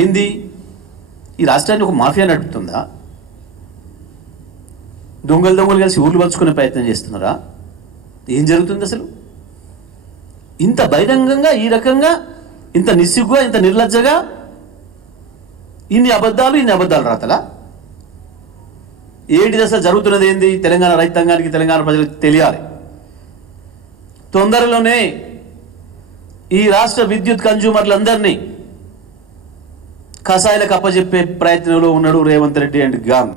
ఏంది ఈ రాష్ట్రాన్ని ఒక మాఫియా నడుపుతుందా? దొంగలు కలిసి ఊర్లు పంచుకునే ప్రయత్నం చేస్తున్నారా? ఏం జరుగుతుంది అసలు? ఇంత బహిరంగంగా ఈ రకంగా ఇంత నిస్సిగ్గుగా ఇంత నిర్లజ్జగా ఇన్ని అబద్ధాలు రాతలా? ఏంటిది అసలు జరుగుతున్నది? ఏంది? తెలంగాణ రైతాంగానికి తెలంగాణ ప్రజలకు తెలియాలి. తొందరలోనే ఈ రాష్ట్ర విద్యుత్ కన్జ్యూమర్లందరినీ కసాయిలకు అప్పచెప్పే ప్రయత్నంలో ఉన్నాడు రేవంత్ రెడ్డి అండ్ గాంగ్.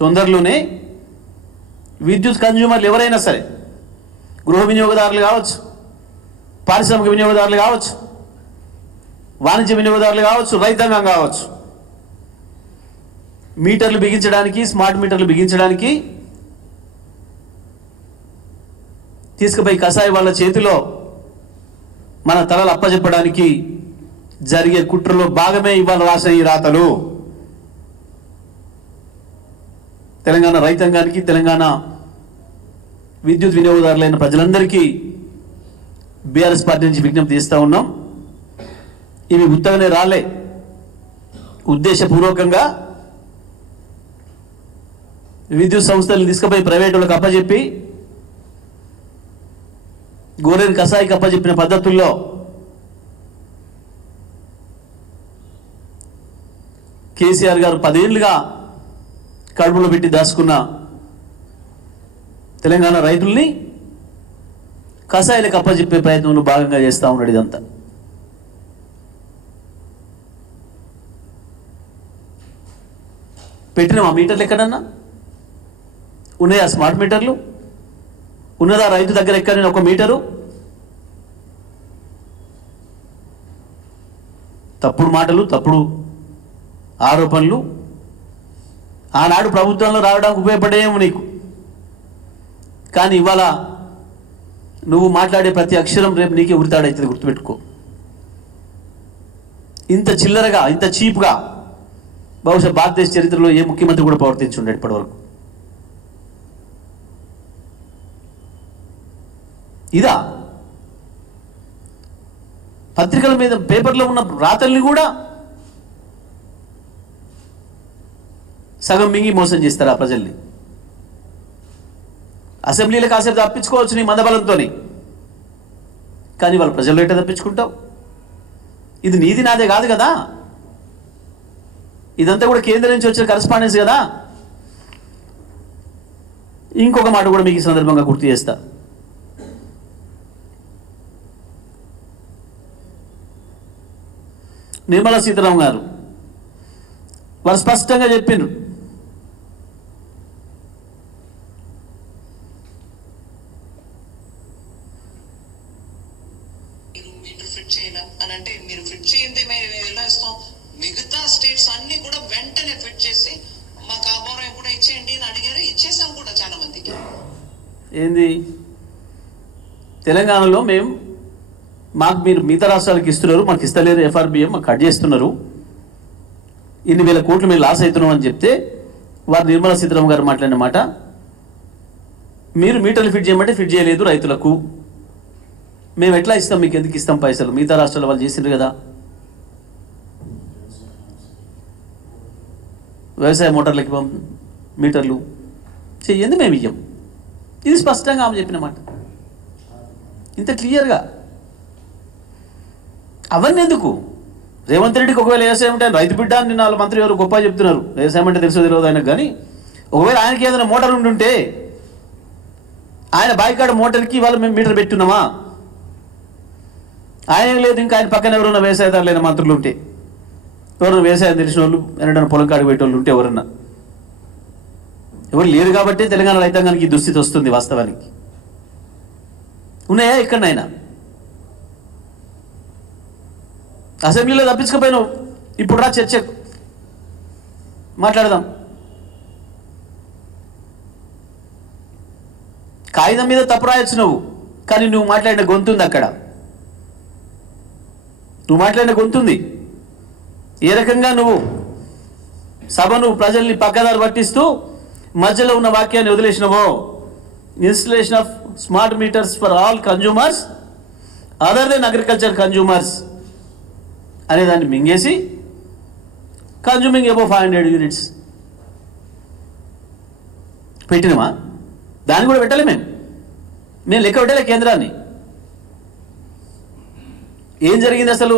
తొందరలోనే విద్యుత్ కన్జ్యూమర్లు ఎవరైనా సరే, గృహ వినియోగదారులు కావచ్చు, పారిశ్రామిక వినియోగదారులు కావచ్చు, వాణిజ్య వినియోగదారులు కావచ్చు, రైతాంగం కావచ్చు, మీటర్లు బిగించడానికి, స్మార్ట్ మీటర్లు బిగించడానికి తీసుకుపోయి కసాయి వాళ్ళ చేతిలో మన తలలు అప్పచెప్పడానికి జరిగే కుట్రలో భాగమే ఇవాళ రాసిన ఈ రాతలు. తెలంగాణ రైతాంగానికి, తెలంగాణ విద్యుత్ వినియోగదారులైన ప్రజలందరికీ బీఆర్ఎస్ పార్టీ నుంచి విజ్ఞప్తి చేస్తూ ఉన్నాం. ఇవి ఉత్తగానే రాలే, ఉద్దేశపూర్వకంగా విద్యుత్ సంస్థలను తీసుకుపోయి ప్రైవేట్ వాళ్ళకి అప్పచెప్పి గోరేని కసాయికి అప్పచెప్పిన పద్ధతుల్లో కేసీఆర్ గారు 10 ఏళ్లుగా కడుపులో పెట్టి దాచుకున్న తెలంగాణ రైతుల్ని కసాయిలకు అప్పచెప్పే ప్రయత్నంలో భాగంగా చేస్తూ ఉన్నాడు. ఇదంతా పెట్టినామా మీటర్లు? ఎక్కడన్నా ఉన్నాయా స్మార్ట్ మీటర్లు? ఉన్నదా రైతు దగ్గర ఎక్కడైనా ఒక మీటరు? తప్పుడు మాటలు, తప్పుడు ఆరోపణలు ఆనాడు ప్రభుత్వంలో రావడానికి ఉపయోగపడేమో నీకు. కానీ ఇవాళ నువ్వు మాట్లాడే ప్రతి అక్షరం రేపు నీకే ఉరితాడవుతుంది, గుర్తుపెట్టుకో. ఇంత చిల్లరగా, ఇంత చీప్గా బహుశా భారతదేశ చరిత్రలో ఏ ముఖ్యమంత్రి కూడా ప్రవర్తించుండే ఇప్పటివరకు. ఇదా పత్రికల మీద, పేపర్లో ఉన్న రాతల్ని కూడా సగం మింగి మోసం చేస్తారు ఆ ప్రజల్ని. అసెంబ్లీలో కాసేపు తప్పించుకోవచ్చు నీ మందబలంతో, కానీ వాళ్ళ ప్రజల్లో ఎట్లా తప్పించుకుంటావు? ఇది నీది నాదే కాదు కదా, ఇదంతా కూడా కేంద్రం నుంచి వచ్చిన కరెస్పాండెన్స్ కదా. ఇంకొక మాట కూడా మీకు ఈ సందర్భంగా గుర్తు చేస్తా. నిర్మలా సీతారామన్ గారు వారు స్పష్టంగా చెప్పిండ్రు, మీటర్ ఫిట్ చేయాలా అని అంటే, మీరు ఫిట్ చేయండి మేము ఎలా ఇస్తాం, మిగతా స్టేట్స్ అన్ని కూడా వెంటనే ఫిట్ చేసి మాకు ఆ భారం కూడా ఇచ్చేయండి అని అడిగారు. ఇచ్చేసాం కూడా చాలా మందికి. ఏంది తెలంగాణలో మాకు మీరు మిగతా రాష్ట్రాలకు ఇస్తున్నారు, మాకు ఇస్తలేరు, ఎఫ్ఆర్బిఎం మాకు కట్ చేస్తున్నారు, ఇన్ని వేల కోట్లు మేము లాస్ అవుతున్నాం అని చెప్తే వారు నిర్మలా సీతారామన్ గారు మాట్లాడిన మాట, మీరు మీటర్లు ఫిట్ చేయమంటే ఫిట్ చేయలేదు రైతులకు, మేము ఎట్లా ఇస్తాం, మీకు ఎందుకు ఇస్తాం పైసలు, మిగతా రాష్ట్రాల వాళ్ళు చేసిండ్రు కదా. వ్యవసాయ మోటార్లకి మీటర్లు చెయ్యండి, మేము ఇయ్యం. ఇది స్పష్టంగా ఆమె చెప్పిన మాట, ఇంత క్లియర్గా. అవన్నీ ఎందుకు? రేవంత్ రెడ్డికి ఒకవేళ వ్యవసాయం అంటే రైతు బిడ్డ అని నిన్న వాళ్ళ మంత్రి ఎవరు గొప్ప చెప్తున్నారు, వ్యవసాయం అంటే తెలుసో తెలియదు ఆయనకు. కానీ ఒకవేళ ఆయనకి ఏదైనా మోటార్ ఉంటుంటే ఆయన బాయికాడ మోటార్కి వాళ్ళు మేము మీటర్ పెట్టున్నామా? ఆయన లేదు, ఇంకా ఆయన పక్కన ఎవరన్నా వ్యవసాయదారులైన మంత్రులు ఉంటే, ఎవరైనా వ్యవసాయం తెలిసిన వాళ్ళు, ఎవరైనా పొలం కాడికి పెట్టేవాళ్ళు ఉంటే, ఎవరన్నా ఎవరు లేరు కాబట్టి తెలంగాణ రైతాంగానికి ఈ దుస్థితి వస్తుంది. వాస్తవానికి ఉన్నాయా ఎక్కడైనా? అసెంబ్లీలో తప్పించుకుపోయినావు, ఇప్పుడు రా చర్చ మాట్లాడదాం. కాగితం మీద తప్పు రాయొచ్చు నువ్వు, కానీ నువ్వు మాట్లాడిన గొంతుంది అక్కడ, నువ్వు మాట్లాడిన గొంతుంది. ఏ రకంగా నువ్వు సభను ప్రజల్ని పక్కదారి పట్టిస్తూ మధ్యలో ఉన్న వాక్యాన్ని వదిలేసినవో, installation of smart meters for all consumers other than agriculture consumers అనే దాన్ని మింగేసి కన్జ్యూమింగ్ అబౌవ్ 500 యూనిట్స్ పెట్టినమా? దాన్ని కూడా పెట్టలే మేము లెక్క పెట్టలే కేంద్రాన్ని. ఏం జరిగింది అసలు?